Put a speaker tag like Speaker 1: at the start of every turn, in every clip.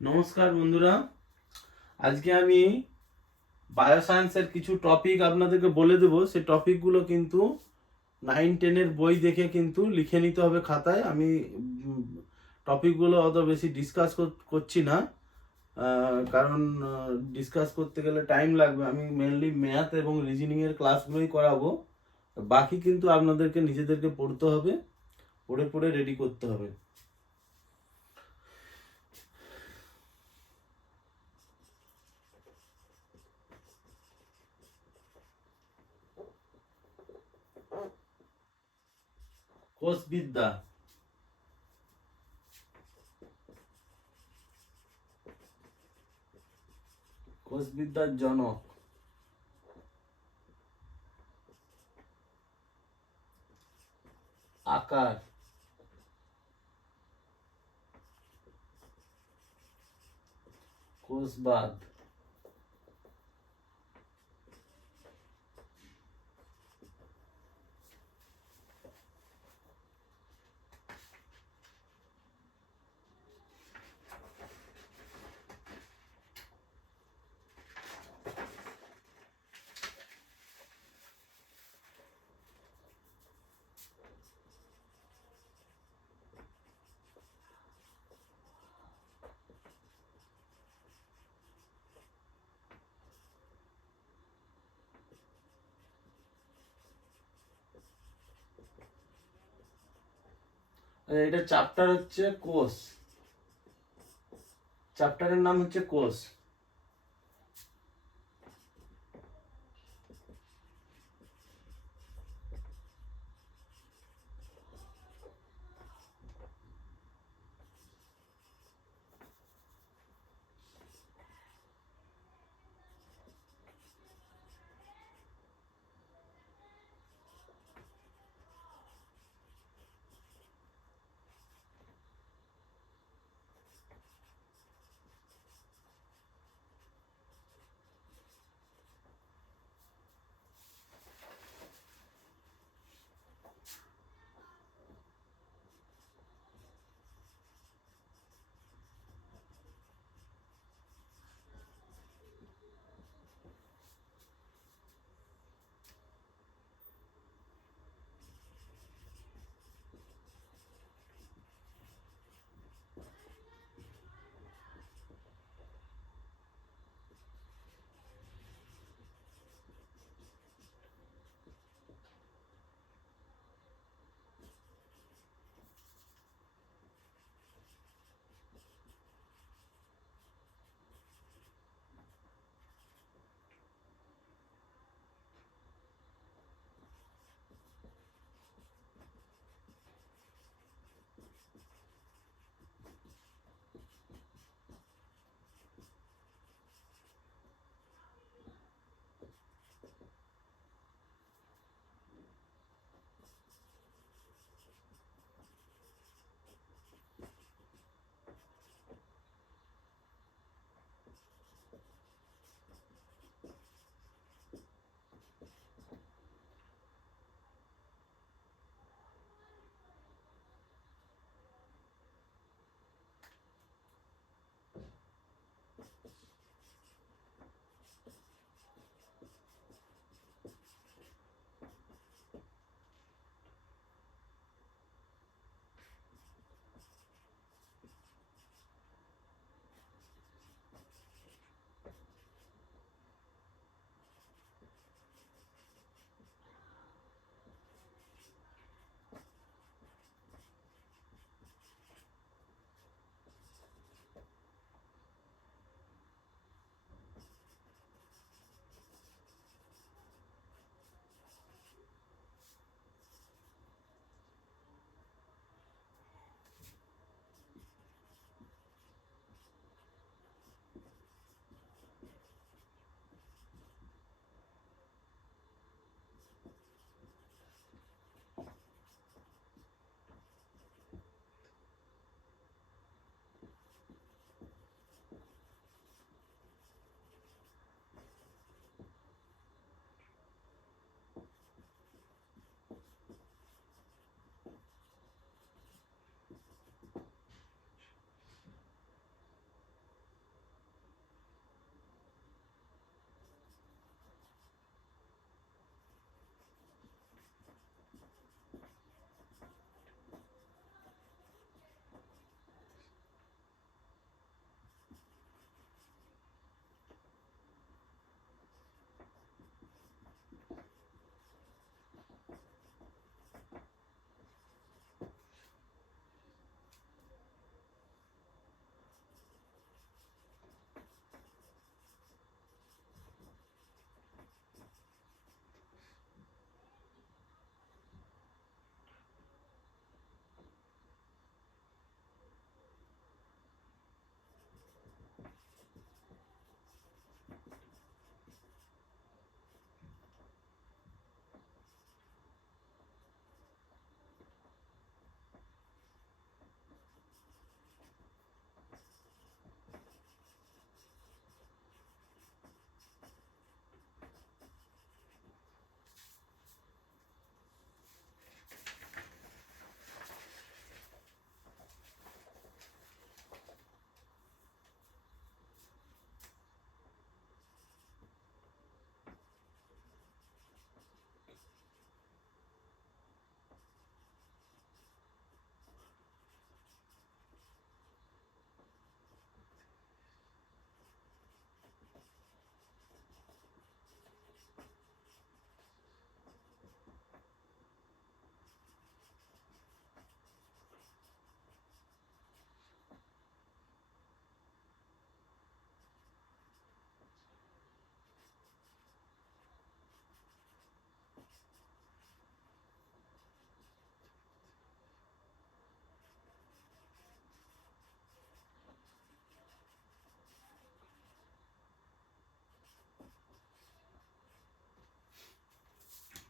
Speaker 1: নমস্কার বন্ধুরা। আজকে আমি বায়োসায়েন্সের কিছু টপিক আপনাদেরকে বলে দেবো। সেই টপিকগুলো কিন্তু নাইন টেনের বই দেখে কিন্তু লিখে নিতে হবে খাতায়। আমি টপিকগুলো অত বেশি ডিসকাস করছি না। কারণ ডিসকাস করতে গেলে টাইম লাগবে। আমি মেনলি ম্যাথ এবং রিজনিংয়ের ক্লাসগুলোই করাবো। বাকি কিন্তু আপনাদেরকে নিজেদেরকে পড়তে হবে। পড়ে পড়ে রেডি করতে হবে। কোষবিদ্যা কোষবিদ্যার জনক আকার কোষবাদ এটা চ্যাপ্টার হচ্ছে কোষ। চ্যাপ্টারের নাম হচ্ছে কোষ।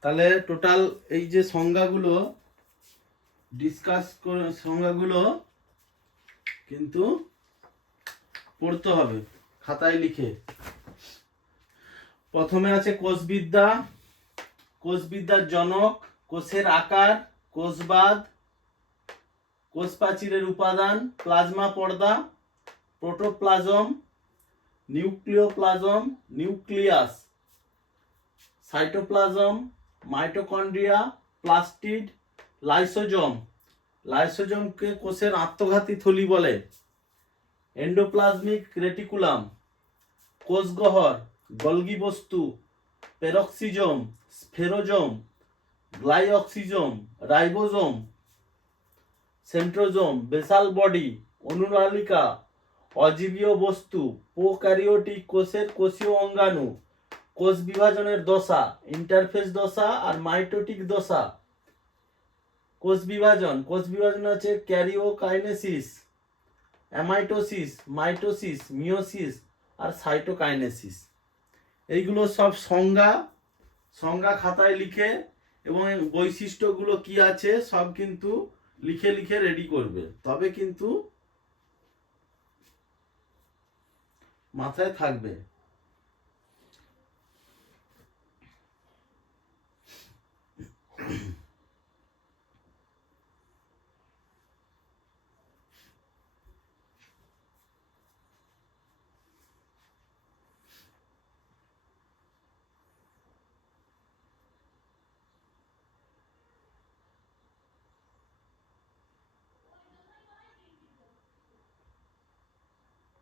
Speaker 1: তাহলে টোটাল এই যে সংজ্ঞাগুলো ডিসকাস সংজ্ঞাগুলো কিন্তু পড়তে হবে, খাতায় লিখে। প্রথমে আছে কোষবিদ্যা কোষবিদ্যার জনক, কোষের আকার, কোষবাদ কোষ প্রাচীরের উপাদান, প্লাজমা পর্দা, protoplasm, nucleoplasm, nucleus, cytoplasm mitochondria, plastid, lysosome. লাইসোজমকে কোষের আত্মঘাতী থলি বলে। এন্ডোপ্লাজমিক রেটিকুলাম কোষগহর গলগি বস্তু, peroxisome, spherosome, glyoxysome, ribosome, centrosome, basal body, অনুনালিকা, অজীবীয় বস্তু, প্রোক্যারিওটিক কোষের কোষীয় অঙ্গাণু। কোষ বিভাজনের দশা ইন্টারফেস দশা আর মাইটোটিক দশা। কোষ বিভাজন কোষ বিভাজন আছে ক্যারিওকাইনেসিস অ্যামাইটোসিস মাইটোসিস মিওসিস আর সাইটোকাইনেসিস এইগুলো সব সংজ্ঞা সংজ্ঞা খাতায় লিখে এবং বৈশিষ্ট্যগুলো কি আছে সব কিন্তু লিখে লিখে রেডি করবে। তবে কিন্তু মাথায় থাকবে।